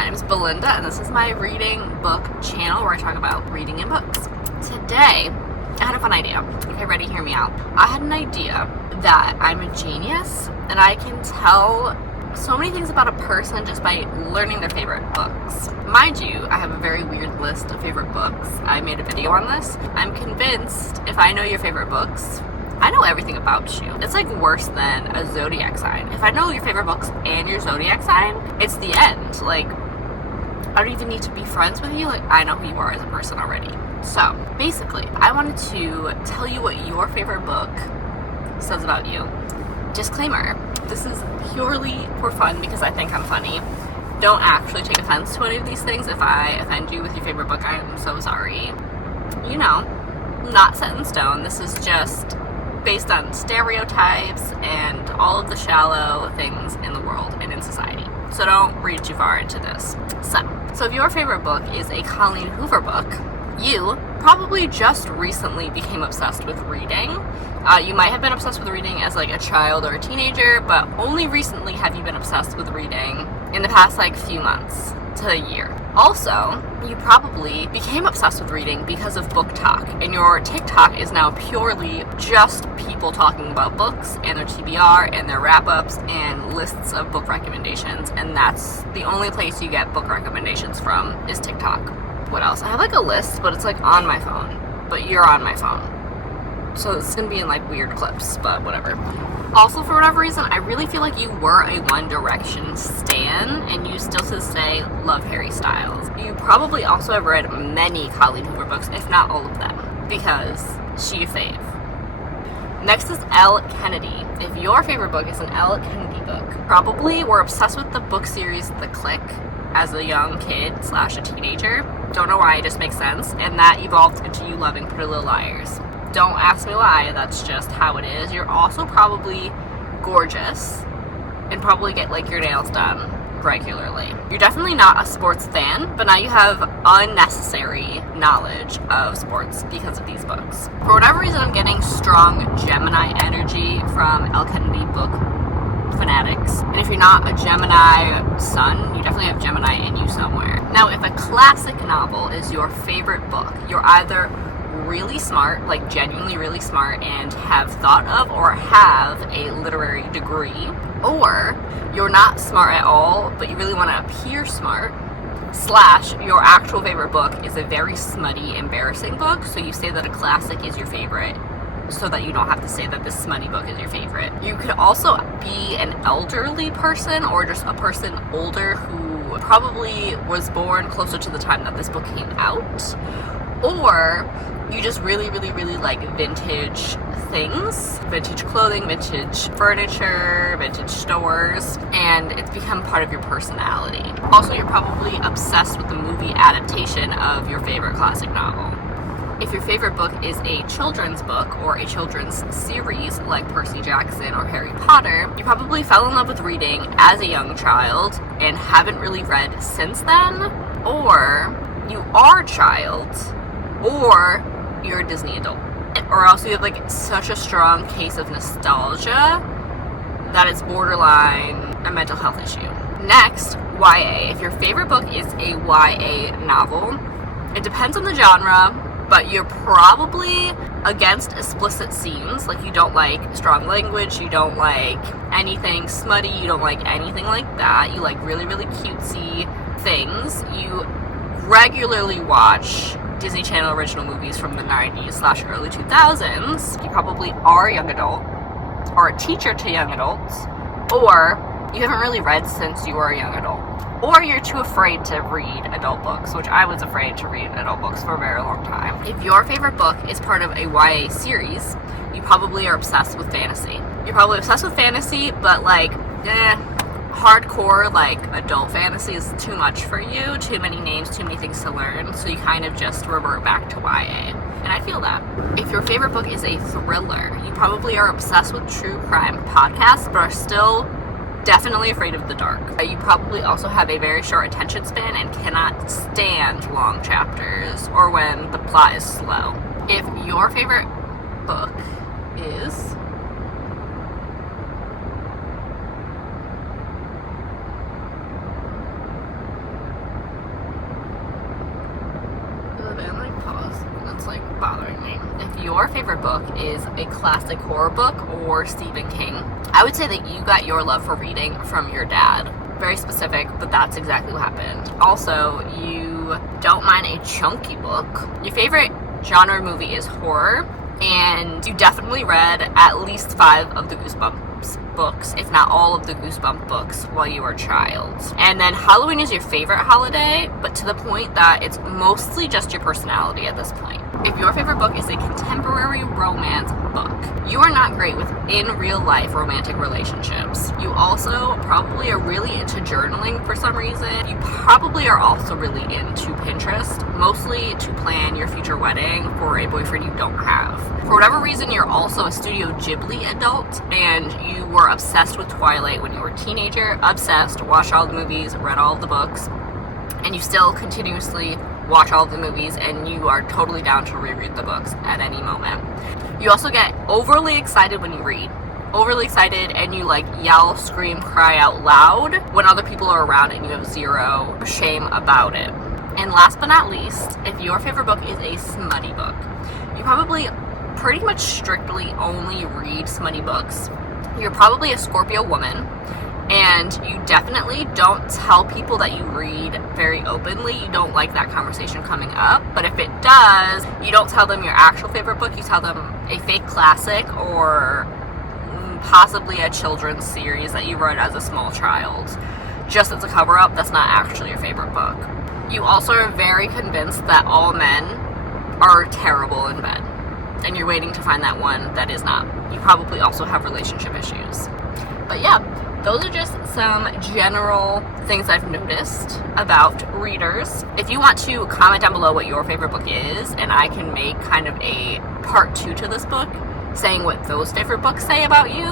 My name is Belinda, and this is my reading book channel where I talk about reading and books. Today, I had a fun idea. Okay, ready? Hear me out. I had an idea that I'm a genius, and I can tell so many things about a person just by learning their favorite books. Mind you, I have a very weird list of favorite books. I made a video on this. I'm convinced if I know your favorite books, I know everything about you. It's like worse than a zodiac sign. If I know your favorite books and your zodiac sign, it's the end. Like, I don't even need to be friends with you. Like, I know who you are as a person already. So, basically, I wanted to tell you what your favorite book says about you. Disclaimer, this is purely for fun because I think I'm funny. Don't actually take offense to any of these things. If I offend you with your favorite book, I'm so sorry. You know, not set in stone. This is just based on stereotypes and all of the shallow things in the world and in society. So don't read too far into this. So if your favorite book is a Colleen Hoover book, you probably just recently became obsessed with reading. You might have been obsessed with reading as like a child or a teenager, but only recently have you been obsessed with reading in the past like few months to a year. Also, you probably became obsessed with reading because of book talk, and your TikTok is now purely just people talking about books and their TBR and their wrap-ups and lists of book recommendations, and that's the only place you get book recommendations from is TikTok. What else? I have like a list, but it's like on my phone, but you're on my phone. So it's gonna be in like weird clips, but whatever. Also, for whatever reason, I really feel like you were a One Direction stan, and you still to this day love Harry Styles. You probably also have read many Colleen Hoover books, if not all of them, because she a fave. Next is Elle Kennedy. If your favorite book is an Elle Kennedy book, probably were obsessed with the book series The Click as a young kid / a teenager. Don't know why, it just makes sense. And that evolved into you loving Pretty Little Liars. Don't ask me why, that's just how it is. You're also probably gorgeous and probably get like your nails done regularly. You're definitely not a sports fan, but now you have unnecessary knowledge of sports because of these books. For whatever reason, I'm getting strong Gemini energy from Elle Kennedy book fanatics. And if you're not a Gemini sun, you definitely have Gemini in you somewhere. Now, if a classic novel is your favorite book, you're either really smart, like genuinely really smart, and have thought of or have a literary degree, or you're not smart at all, but you really want to appear smart, / your actual favorite book is a very smutty, embarrassing book, so you say that a classic is your favorite, so that you don't have to say that this smutty book is your favorite. You could also be an elderly person, or just a person older who probably was born closer to the time that this book came out, or you just really like vintage things, vintage clothing, vintage furniture, vintage stores, and it's become part of your personality. Also, you're probably obsessed with the movie adaptation of your favorite classic novel. If your favorite book is a children's book or a children's series like Percy Jackson or Harry Potter, you probably fell in love with reading as a young child and haven't really read since then, or you are a child, or you're a Disney adult. Or else you have like such a strong case of nostalgia that it's borderline a mental health issue. Next, YA. If your favorite book is a YA novel, it depends on the genre, but you're probably against explicit scenes. Like, you don't like strong language, you don't like anything smutty, you don't like anything like that. You like really cutesy things. You regularly watch Disney Channel original movies from the 90s / early 2000s. You probably are a young adult, or a teacher to young adults, or you haven't really read since you were a young adult, or you're too afraid to read adult books, which I was afraid to read adult books for a very long time. If your favorite book is part of a YA series, you probably are obsessed with fantasy. You're probably obsessed with fantasy, but like, hardcore, like, adult fantasy is too much for you. Too many names, too many things to learn, so you kind of just revert back to YA. And I feel that. If your favorite book is a thriller, you probably are obsessed with true crime podcasts, but are still definitely afraid of the dark. You probably also have a very short attention span and cannot stand long chapters or when the plot is slow. If your favorite book is that's like bothering me. If your favorite book is a classic horror book or Stephen King, I would say that you got your love for reading from your dad. Very specific, but that's exactly what happened. Also, you don't mind a chunky book. Your favorite genre movie is horror, and you definitely read at least 5 of the Goosebumps books, if not all of the Goosebumps books, while you were a child. And then Halloween is your favorite holiday, but to the point that it's mostly just your personality at this point. If your favorite book is a contemporary romance book, you are not great with in real life romantic relationships. You also probably are really into journaling for some reason. You probably are also really into Pinterest, mostly to plan your future wedding for a boyfriend you don't have. For whatever reason, you're also a Studio Ghibli adult, and you were obsessed with Twilight when you were a teenager, obsessed, watched all the movies, read all of the books, and you still continuously watch all of the movies, and you are totally down to reread the books at any moment. You also get overly excited when you read. Overly excited, and you like yell, scream, cry out loud when other people are around, and you have zero shame about it. And last but not least, if your favorite book is a smutty book, you probably pretty much strictly only read smutty books. You're probably a Scorpio woman, and you definitely don't tell people that you read very openly. You don't like that conversation coming up, but if it does, you don't tell them your actual favorite book. You tell them a fake classic or possibly a children's series that you read as a small child, just as a cover-up. That's not actually your favorite book. You also are very convinced that all men are terrible in bed, and you're waiting to find that one that is not. You probably also have relationship issues. But yeah, those are just some general things I've noticed about readers. If you want to comment down below what your favorite book is, and I can make kind of a part 2 to this book, saying what those different books say about you,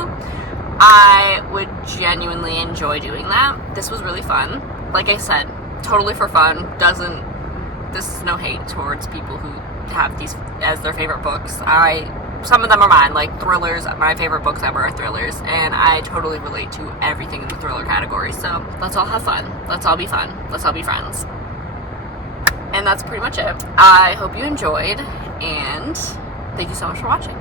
I would genuinely enjoy doing that. This was really fun. Like I said, totally for fun. This is no hate towards people who have these as their favorite books. Some of them are mine, like thrillers. My favorite books ever are thrillers, and I totally relate to everything in the thriller category. So let's all have fun. Let's all be fun. Let's all be friends. And that's pretty much it. I hope you enjoyed, and thank you so much for watching.